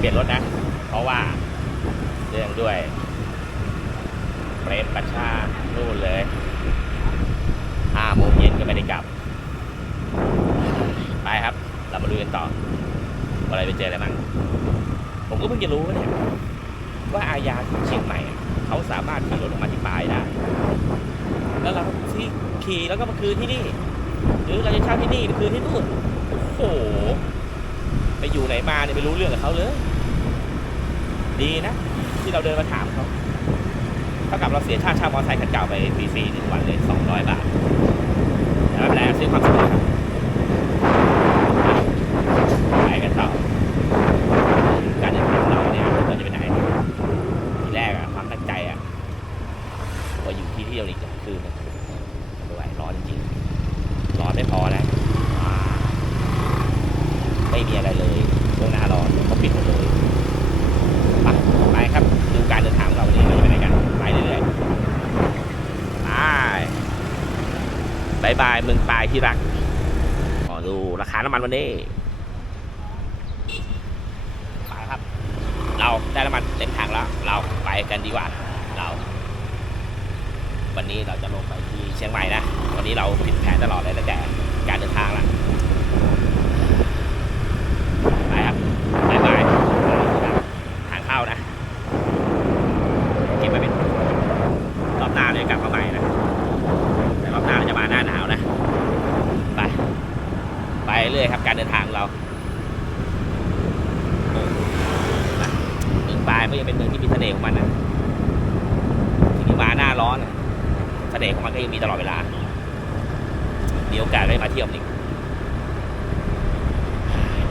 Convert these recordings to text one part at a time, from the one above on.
เปลี่ยนรถนะ เพราะว่าเรื่องด้วยเฟรมประชานู่นเลยห้าโมงเย็นก็ไม่ได้กลับ ไปครับ เรามาลุยกันต่อว่าอะไรไปเจออะไรมั่งผมก็เพิ่งจะรู้เนี่ยว่าอาญาที่เชียงใหม่ เขาสามารถขี่รถออกมาที่ปลายได้ แล้วเราที่ขี่แล้วก็มาคืนที่นี่ หรือเราจะเช่าที่นี่ไปคืนที่นู่นโอ้โหไปอยู่ไหนมาเนี่ยไม่รู้เรื่องกับเขาเลย ดีนะ ที่เราเดินมาถามเขาเท่ากับเราเสียค่าเช่ามอเตอร์ไซค์คันเก่าไปฟรีๆหนึ่งวันเลยสองร้อยบาทแต่ไม่เป็นไรซื้อความสุขครับไปกันต่อ การเดินทางเราเนี่ยเราจะไปไหน ทีแรกอะความตั้งใจอะว่าอยู่ที่เที่ยวอีกสองคืนเนี่ยไม่ไหวร้อนจริงร้อนไม่พอนะว้าไม่มีอะไรเลยช่วงหน้าร้อนเขาปิดหมดเลยไปไปครับดูการเดินทางของเราวันนี้เราจะไปไหนกันไปเรื่อยๆไป บายเมืองปลายที่รักขอดูราคาน้ำมันวันนี้ไปครับ เราได้น้ำมันเต็มถังแล้ว เราไปกันดีกว่าเรา วันนี้เราจะลงไปที่เชียงใหม่นะ วันนี้เราผิดแผนตลอดเลยตั้งแต่การเดินทางแล้วไปครับบายบายทางเข้านะ เก็บไว้เป็นรอบหน้าเลยกลับมาใหม่นะ แต่รอบหน้าเราจะมาหน้าหนาวนะ ไป ไปเรื่อยครับการเดินทางของเรา เมืองปลายก็ยังเป็นเมืองที่มีเสน่ห์ของมันนะทีนี้มาหน้าร้อนอะเสน่ห์ของมันก็ยังมีตลอดเวลา มีโอกาสได้มาเที่ยวอีก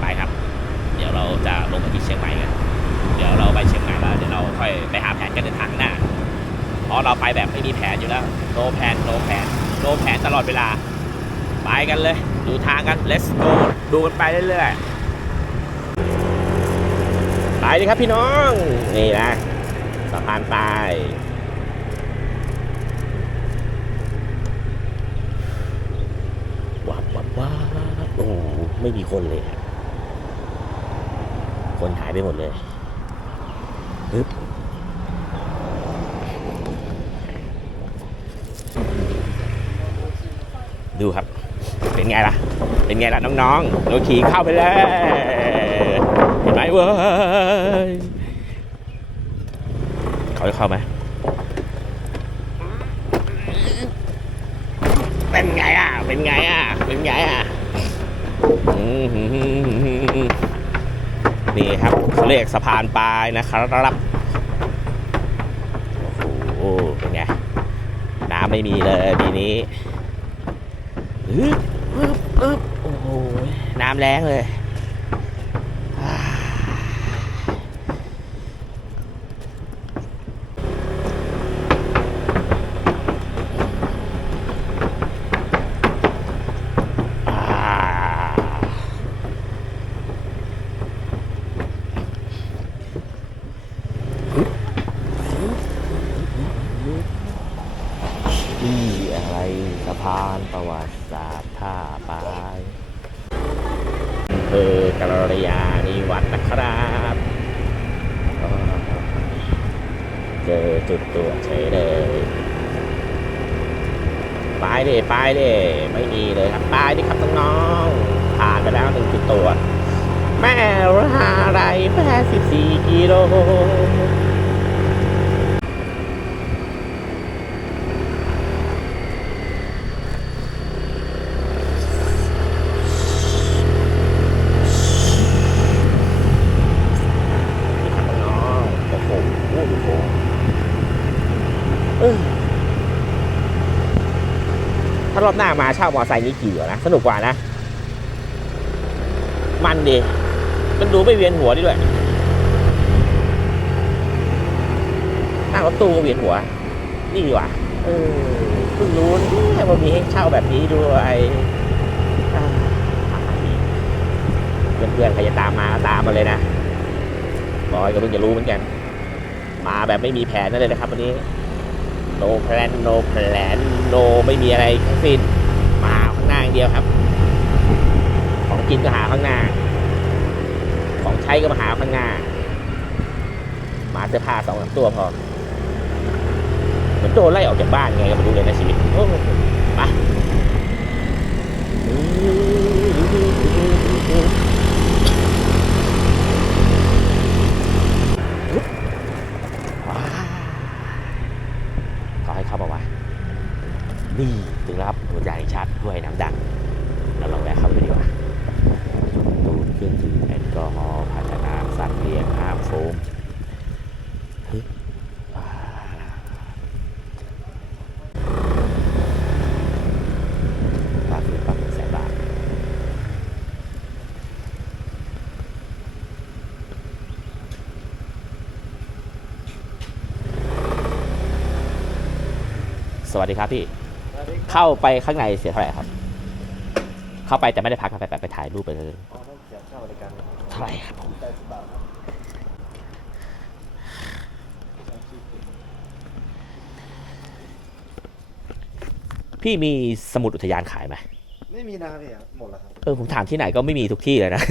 ไปครับ เดี๋ยวเราจะลงไปที่เชียงใหม่กันเดี๋ยวเราไปเชียงใหม่แล้วเดี๋ยวเราค่อยไปหาแผนการเดินทางหน้าเพราะเราไปแบบไม่มีแผนอยู่แล้ว no แผน no แผน no แผนตลอดเวลา ไปกันเลย ดูทางกัน let's go ดูกันไปเรื่อยๆไปดิครับพี่น้อง นี่นะสะพานปลายวับวับวับโอ้โห ไม่มีคนเลย คนหายไปหมดเลยปึ๊บดูครับ เป็นไงล่ะ เป็นไงล่ะน้องๆเราขี่เข้าไปเลยเห็นไหมเว้ยเขาจะเข้าไหมเป็นไงอะ เป็นไงอะ เป็นไงอะ นี่ครับเขาเรียกสะพานปลายนะครับโอ้โหเป็นไงน้ำไม่มีเลยปีนี้อึ๊บอึ๊บอึ๊บโอ้โหน้ำแรงเลย อ่าที่อะไรสะพานประวัติศาสตร์ท่าปายอำเภอกรรยานิวัฒน์นะครับอ่าเจอจุดตรวจเฉยเลย ไป ไปดิไม่มีเลยครับไปดิครับน้องๆผ่านไปแล้วหนึ่งจุดตรวจแม่ราไรแปดสิบสี่กิโลนี่ครับน้องๆโอ้โหโอ้โหเออ ถ้าร อบหน้ามาเช่ามอเตอร์ไซค์นี้ขี่กว่านะ สนุกกว่านะ มันดี มันดูไม่เวียนหัวด้วยนั่งรถตู้ก็เวียนหัว นี่ดีกว่าเออเพิ่งรู้เนี่ยว่ามีให้เช่าแบบนี้ด้วยอ่าเพื่อนๆใครจะตามมาตามมาเลยนะบอยก็เพิ่งจะรู้เหมือนกัน มาแบบไม่มีแผนนั่นเลยนะครับวันนี้ no plan no plan no ไม่มีอะไรทั้งสิ้นมาข้างหน้าอย่างเดียวครับ ของกินก็หาข้างหน้า ของใช้ก็มาหาข้างหน้าเสื้อผ้าสองสามตัวพอเหมือนโดนไล่ออกจากบ้านไงก็ไม่รู้เลยนะชีวิตโอ้ไปว้าวเขาให้เข้ามาว่า นี่ถึงแล้วครับหัวใจแห่ชาติด้วยน้ำดังเราลองแวะเข้าไปดูดีกว่าตูนเครื่องดื่มแอลกอฮอล์ภาชนะสัตว์เลี้ยงน้ำโฟมเฮ้ยว้าวปลาคือปลาหนึ่งแสนบาทสวัสดีครับพี่ เข้าไปข้างในเสียเท่าไหร่ครับ เข้าไปแต่ไม่ได้พักครับไปไปไปถ่ายรูปไปเลยอ๋อต้องเสียค่าบริการเท่าไหร่ครับผมแปดสิบบาทครับพี่มีสมุดอุทยานขายไหมไม่มีนะครับพี่หมดแล้วครับเออผมถามที่ไหนก็ไม่มีทุกที่เลยนะ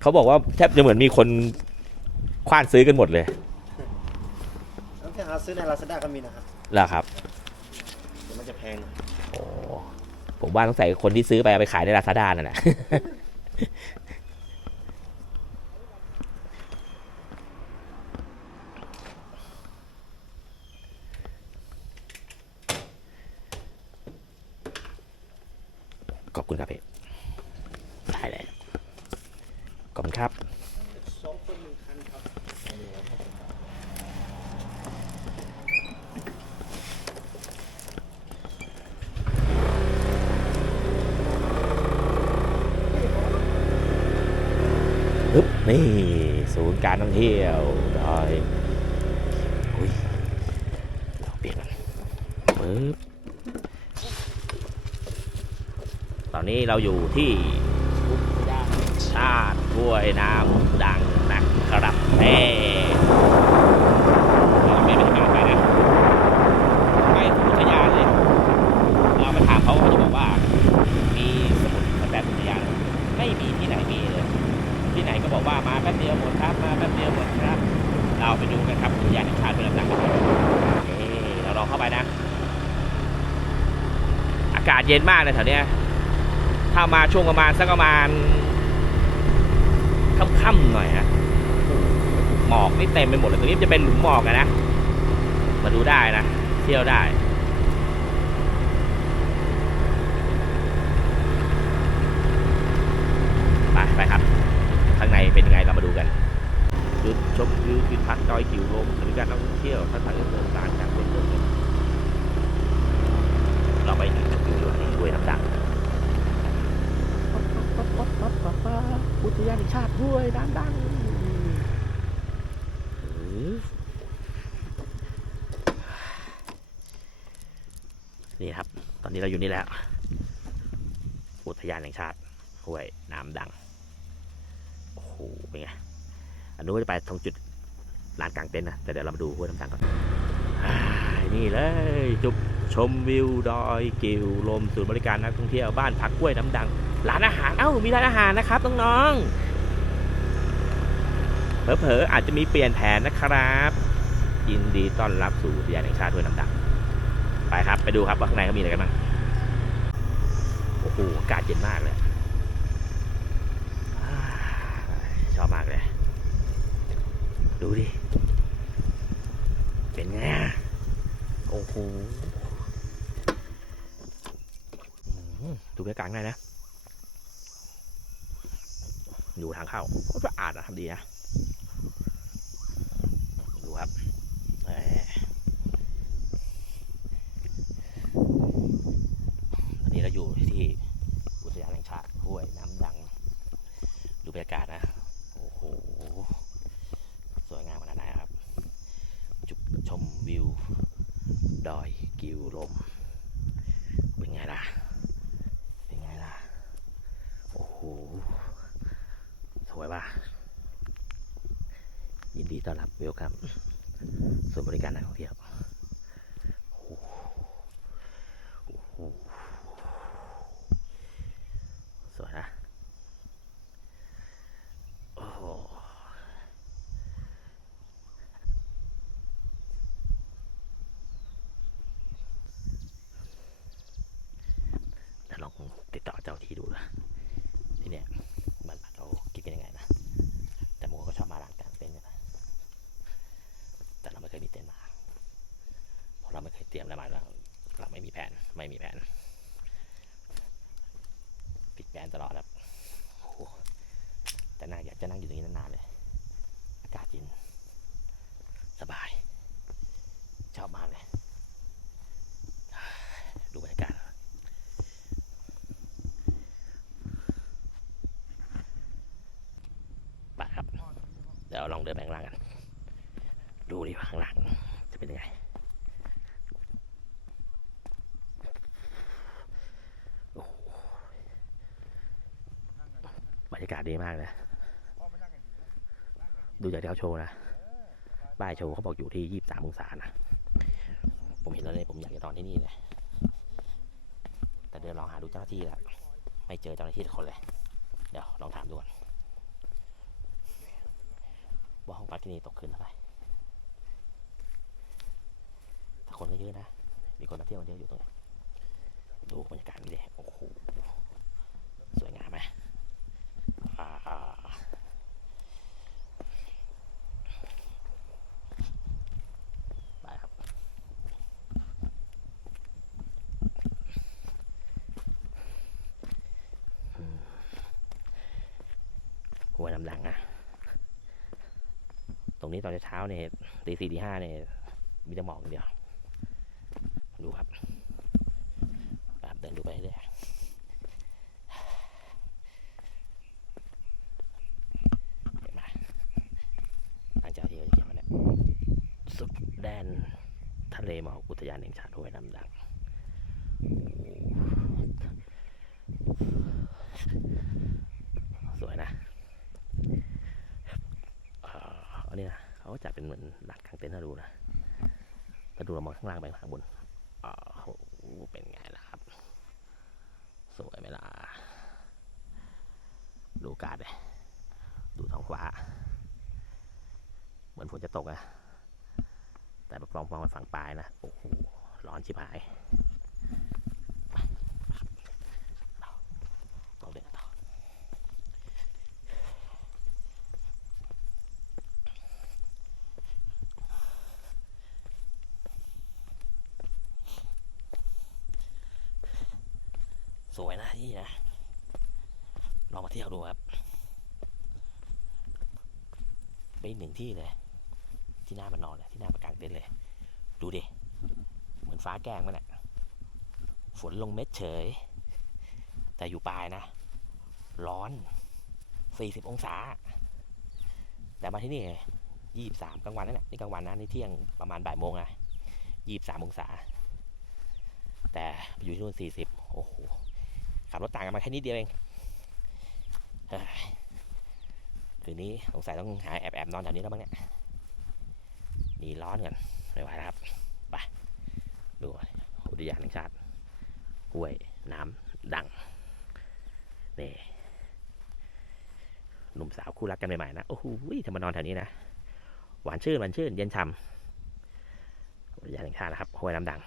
เขาบอกว่าแทบจะเหมือนมีคนคว้านซื้อกันหมดเลยแล้วที่หาซื้อในลาซาด้าก็มีนะครับเหรอครับ เดี๋ยวมันจะแพงหน่อยโอ้ผมว่าต้องใส่คนที่ซื้อไปเอาไปขายในลาซาด้านั่นแหละขอบคุณครับพี่ได้เลยขอบคุณครับ สองคนหนึ่งคันครับ ปึ๊บ นี่ศูนย์การท่องเที่ยวดอยอุ้ยเราเปลี่ยนมันปึ๊บตอนนี้เราอยู่ที่ชาติห้วยน้ำดังนะครับเน่เราไม่ไปทำงานไปนะไปอุทยานเลย เราไปถามเขาเขาจะบอกว่า มีสมุดแบบอุทยาน ไม่มีที่ไหนมีเลย ที่ไหนก็บอกว่ามาแป๊บเดียวหมดครับ มาแป๊บเดียวหมดครับ เราไปดูกันครับอุทยานแห่งชาติเมืองต่างกันนี่เราลองเข้าไปนะ อากาศเย็นมากเลยแถวเนี้ยถ้ามาช่วงประมาณสักประมาณค่ำๆหน่อยฮะหมอกนี่เต็มไปหมดเลยตรงนี้จะเป็นหลุมหมอกนะ มาดูได้นะ เที่ยวได้ไปไปครับ ข้างในเป็นยังไงเรามาดูกัน จุดชมวิวจุดพักดอยกิวลมบริการนักท่องเที่ยวสถานเดินต่างจากเป็นเรื่อง เราไปดชมวิวอยู่ที่ห้วยน้ำดังอุทยานแห่งชาติห้วยน้ำดังนี่ครับ ตอนนี้เราอยู่นี่แล้ว อุทยานแห่งชาติห้วยน้ำดัง โอ้โห เป็นไง อันนู้นจะไปตรงจุดลานกลางเต็นท์นะ แต่เดี๋ยวเรามาดูห้วยน้ำดังก่อนอนี่เลยจุด ชมวิวดอยกิวลมศูนย์บริการนักท่องเที่ยวบ้านพักกล้วยน้ำดัง ร้านอาหาร เอ้า มีร้านอาหารนะครับน้องๆเผลอๆอาจจะมีเปลี่ยนแผนนะครับยินดีต้อนรับสู่อุทยานแห่งชาติห้วยน้ำดังไปครับ ไปดูครับว่าข้างในเขามีอะไรกันบ้างโอ้โหอากาศเย็นมากเลยชอบมากเลย ดูดิ เป็นไงโอ้โหอืม ดูบรรยากางได้นะ อยู่ทางเข้าก็สะอาดนะทำดีนะ อนรับเวิวครับส่วนบริการนักท่องเที่ยวสวยนะโอ้เดี๋ยวลองติดต่อเจ้าที่ดูนะที่เนี่ย ไม่มีแผนผิดแผนตลอดครับโอ้โหแต่น่าอยากจะนั่งอยู่ตรงนี้นานๆเลย อากาศเย็นสบาย ชอบมากเลย ดูบรรยากาศไปครับ เดี๋ยวลองเดินไปข้างล่างกัน ดูดิว่าข้างล่างจะเป็นยังไง โอ้โห บรรยากาศดีมากเลยดูจากที่เขาโชว์นะป้ายโชว์เขาบอกอยู่ที่ยี่สิบสามองศานะ ผมเห็นแล้วเลยผมอยากจะนอนที่นี่เลยแต่เดินลองหาดูเจ้าหน้าที่แล้วไม่เจอเจ้าหน้าที่คนเลย เดี๋ยวลองถามดูก่อนว่าห้องพักที่นี่ตกคืนเท่าไหร่ถ้าคนก็เยอะนะ มีคนมาเที่ยวกันเยอะอยู่ตรงนี้ดูบรรยากาศนี่เลยโอ้โหสวยงามไหมอ่าไปครับ ลำหลังอะตรงนี้ตอนเช้าเนี่ยตีสี่ตีห้าเนี่ย มีแต่หมอกเดียว ดูครับแบบเดินดูไปเรื่อยเห็นไหมทางเจ้าที่เขาจะเขียนมาเนี่ยสุดแดนทะเลหมอกอุทยานแห่งชาติห้วยน้ำดังโอ้สวยนะ เอ่ออัน นี้นะเป็นเหมือนหลักกลางเต็นท์ให้ดูนะถ้าดูเรามองข้างล่างไปข้างบนอ๋อโหเป็นไงล่ะครับ สวยไหมล่ะดูอากาศเลยดูท้องฟ้า เหมือนฝนจะตกอะแต่แบบลองมองไปฝั่งปลายนะ โอ้โห ร้อนชิบหายไปครับเราลองเดินต่อ สวยนะ ที่นะ ลองมาเที่ยวดูครับเป็นหนึ่งที่เลย ที่หน่ามานอนเลยที่หน่ามากางเต็นท์เลย ดูดิ เหมือนฟ้าแกล้งมันแหละฝนลงเม็ดเฉย แต่อยู่ปลายนะ ร้อน 40 องศา แต่มาที่นี่23กลางวันนั่นแหละนี่กลางวันนะนี่เที่ยงประมาณบ่ายโมงนะ23องศา แต่อยู่ที่นู่น40โอ้โห ขับรถต่างกันมาแค่นิดเดียวเองคืนนี้สงสัยต้องหาแอบแอบนอนแถวนี้แล้วมั้งเนี่ยหนีร้อนกันไม่ไหวแล้วครับไปดูอุทยานแห่งชาติห้วยน้ำดังนี่หนุ่มสาวคู่รักกันใหม่ๆนะโอ้โหถ้ามานอนแถวนี้นะหวานชื่นหวานชื่น เย็นช่ำอุทยานแห่งชาตินะครับห้วยน้ำดัง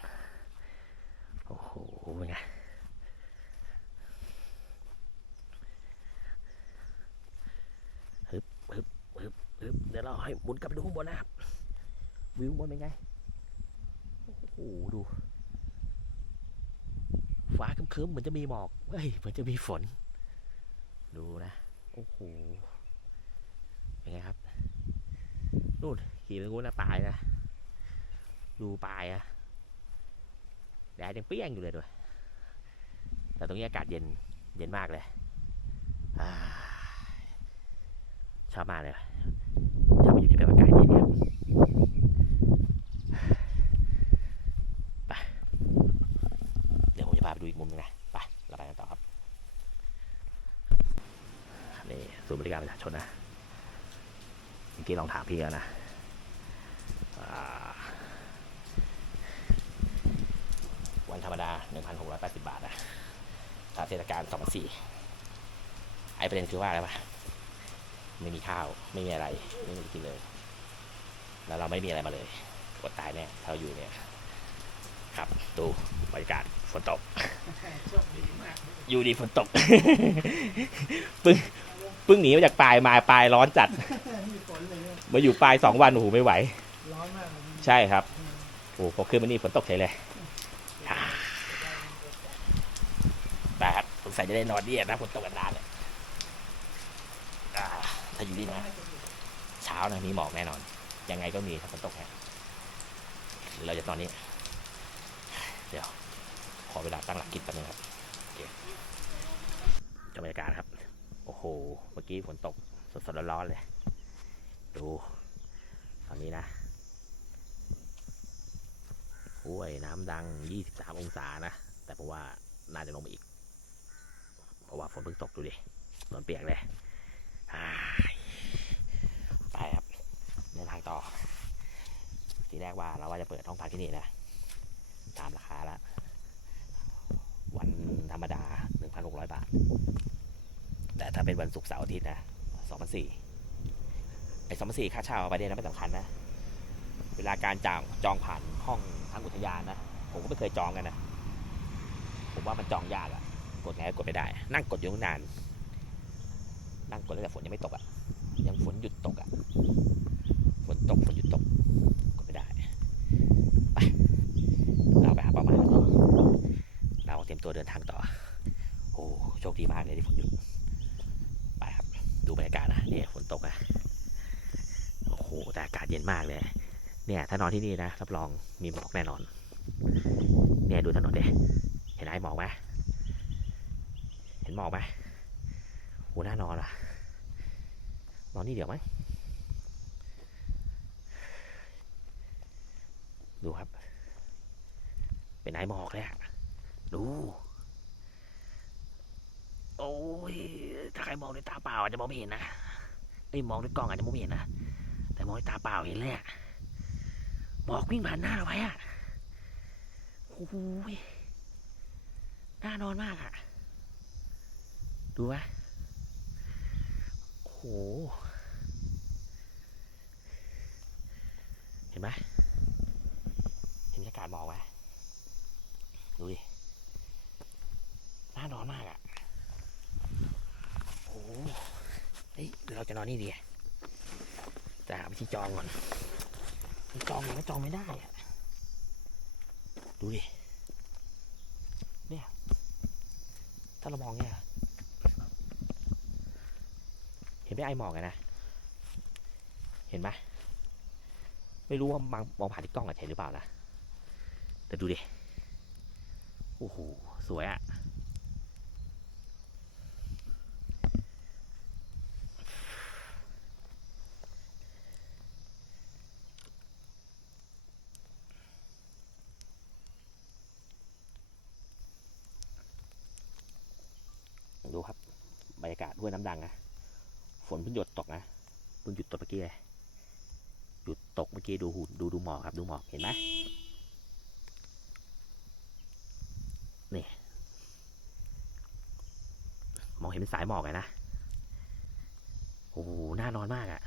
โอ้โหเป็นไง ฮึบฮึบ เดี๋ยวเราให้หมุนกลับไปดูข้างบนนะครับ วิวบนเป็นไง โอ้โห ดู ฟ้าครึ้มๆเหมือนจะมีหมอกเฮ้ย เหมือนจะมีฝน ดูนะ โอ้โห เป็นไงครับนู่นขี่ไปงูนนะปลายนะ ดูปลายอะแดดยังเปี้ยงอยู่เลยด้วย แต่ตรงนี้อากาศเย็น เย็นมากเลยชอบมากเลย ชอบไปอยู่ที่แบบอากาศเย็นเนี่ยไป เดี๋ยวผมจะพาไปดูอีก มนึงนะไปเราไปกันต่อครับนี่ศูนย์บริการประชาชนนะเมื่อกี้ลองถามพี่แล้วนะวันธรรมดา 1,680 บาทนะถ้าเทศกาล2,400ไอ้ประเด็นคือว่าอะไรปะไม่มีข้าว ไม่มีอะไร ไม่มีกินเลย แล้วเราไม่มีอะไรมาเลยอดตายแน่ถ้าเราอยู่เนี่ย ครับดูบรรยากาศฝนตกโชคดีมากอยู่ดีฝนตกปึ้งปึ้งหนีมาจากปลายมาปลายร้อนจัดมีฝนเลยเนี่ยมาอยู่ปลายสองวันโอ้โหไม่ไหวร้อนมากเลยใช่ครับโอ้โหพอขึ้นมานี่ฝนตกเฉยเลยแต่ครับสงสัยจะได้นอนเนี่ยนะฝนตกกันนานเลยอ่าถ้าอยู่นี่นะ เช้านะมีหมอกแน่นอน ยังไงก็มีถ้าฝนตกเนี่ยหรือเราจะตอนนี้ เดี๋ยวขอเวลาตั้งหลักกินแป๊บนึงครับโอเคจบรรยากาศครับ โอ้โห เมื่อกี้ฝนตกสดๆร้อนๆเลย ดูตอนนี้นะโอ้ยน้ำดัง 23 องศานะ แต่เพราะว่าน่าจะลงไปอีก เพราะว่าฝนเพิ่งตกดูดิฝนเปียกเลยอ้ายไปครับเดินทางต่อ ทีแรกว่าเราว่าจะเปิดห้องพักที่นี่นะ ตามราคาละวันธรรมดา 1,600 บาท แต่ถ้าเป็นวันศุกร์เสาร์อาทิตย์นะ2,400ไอ้2,400ค่าเช่าประเด็นนั้นไม่สำคัญนะ เวลาการจองจองผ่านห้องทางอุทยานนะ ผมก็ไม่เคยจองกันนะ ผมว่ามันจองยากอะกดไงก็กดไม่ได้ นั่งกดอยู่นาน นั่งกดตั้งแต่ฝนยังไม่ตกอะยังฝนหยุดตกอะฝนตกฝนหยุดตกกดไม่ได้ไปเราไปหาเป้าหมายกันต่อเราเตรียมตัวเดินทางต่อ โอ้โชคดีมากเลย ที่ฝนหยุดไปครับดูบรรยากาศนะนี่ฝนตกอะโอ้โหแต่อากาศเย็นมากเลย เนี่ยถ้านอนที่นี่นะรับรองมีหมอกแน่นอน เนี่ยดูถนนเดเห็นไอ้หมอกไหมเห็นหมอกไหมโหน่านอนอะนอนนี่เดี๋ยวไหมดูครับ เป็นไอ้หมอกเลยอะดู โอ้ยถ้าใครมองด้วยตาเปล่าอาจจะมองไม่เห็นนะไอ้ยมองด้วยกล้องอาจจะมองไม่เห็นนะแต่มองด้วยตาเปล่าเห็นเลยอะหมอกวิ่งผ่านหน้าเราไปอะโอ้โหยน่านอนมากอะดูไหมโอ้โหเห็นไหมเห็นบรรยากาศหมอกไหมดูดิน่านอนมากอะ โอ้โหเฮ้ยหรือเรา จะนอนนี่ดีอะแต่หาวิธีจองก่อนจองยังก็จองไม่ได้อะดูดิ เนี่ย ถ้าเรามองเนี่ย เห็นไหมไอหมอกอะนะ เห็นไหมไม่รู้ว่ามองมองผ่านที่กล้องอะเห็นหรือเปล่านะ แต่ดูดิ โอ้โห สวยอะดูครับ บรรยากาศห้วย น้ำดังนะฝนเพิ่งหยดตกนะเพิ่งหยุดตกเมื่อกี้เลยหยุดตกเมื่อกี้ดูหูดูดูหมอกครับ ดูหมอกเห็นไหมนี่มองเห็นเป็นสายหมอกเลยนะโอ้โหน่านอนมากอะ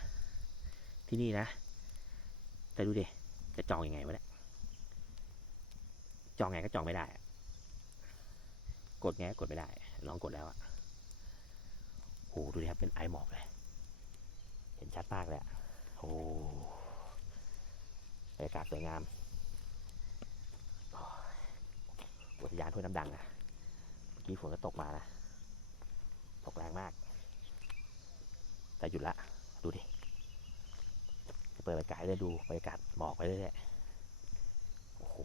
ที่นี่นะ แต่ดูดิจะจองยังไงวะเนี่ยจองไงก็จองไม่ได้ กดไงก็กดไม่ได้ ลองกดแล้วอะโอ้ โหดูดิครับเป็นไอหมอกเลย เห็นชัดมากเลยอะโอ้บรรยากาศสวยงามอุทยานห้วยน้ำดังนะเมื่อกี้ฝนก็ตกมานะ ตกแรงมาก แต่หยุดละ ดูดิ จะเปิดบรรยากาศให้ได้ดูบรรยากาศหมอกไปเรื่อยๆโอ้โห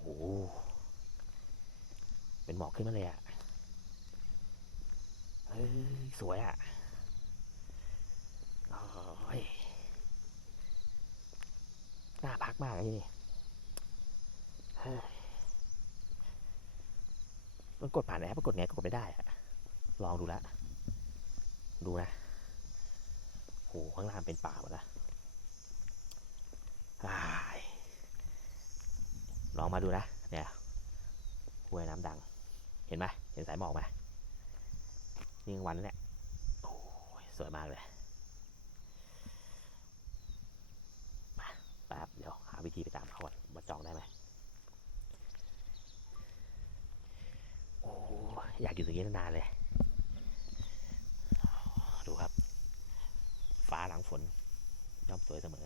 เป็นหมอกขึ้นมาเลยอะเฮ้ย สวยอะโอ้ย น่าพักมากเลยที่นี่มันกดผ่านแอปมันกดไงก็กดไม่ได้อะลองดูละ ดูนะโหข้างล่างเป็นป่าหมดละลองมาดูนะ เนี่ยห้วยน้ำดัง เห็นไหมเห็นสายหมอกไหมนี่กลางวันเนี่ยโอ้ยสวยมากเลย แป๊บเดี๋ยวหาวิธีไปตามเขาก่อนมาจองได้ไหมโอ้อยากอยู่ตรงนี้นานเลย ดูครับ ฟ้าหลังฝนย่อมสวยเสมอ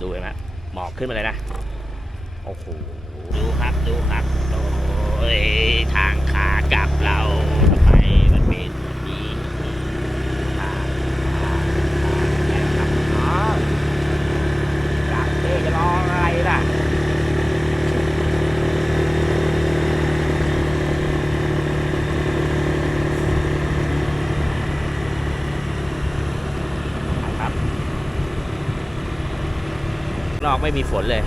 ดูเห็นไหมหมอกขึ้นมาเลยนะ โอ้โห ดูครับ ดูครับ โอ้ย ทางขากลับเราทำไมมันเป็นแบบนี้ทางขากลับแล้วครับอ๋อกลับเอ๊ะจะรออะไรล่ะ ครับ นอกไม่มีฝนเลย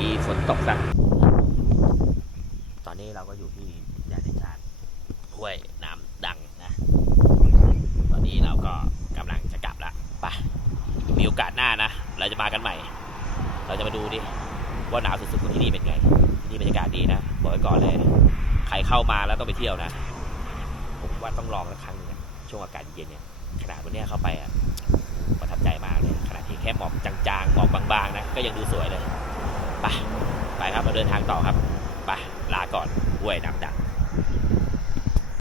มีฝนตกซะตอนนี้เราก็อยู่ที่ยานิชานห้วยน้ำดังนะ ตอนนี้เราก็กำลังจะกลับละไปมีโอกาสหน้านะ เราจะมากันใหม่ เราจะมาดูดิ ว่าหนาวสุดๆของที่นี่เป็นไง ที่นี่บรรยากาศดีนะ บอกไว้ก่อนเลย ใครเข้ามาแล้วต้องไปเที่ยวนะ ผมว่าต้องลองสักครั้งนึงนะช่วงอากาศเย็นเนี่ยขนาดวันนี้เข้าไปอะประ ค่หมอกจางๆหมอกบางๆนะก็ยังดูสวยเลย ไปไปครับมาเดินทางต่อครับไปลาก่อนห้วยน้ำดัง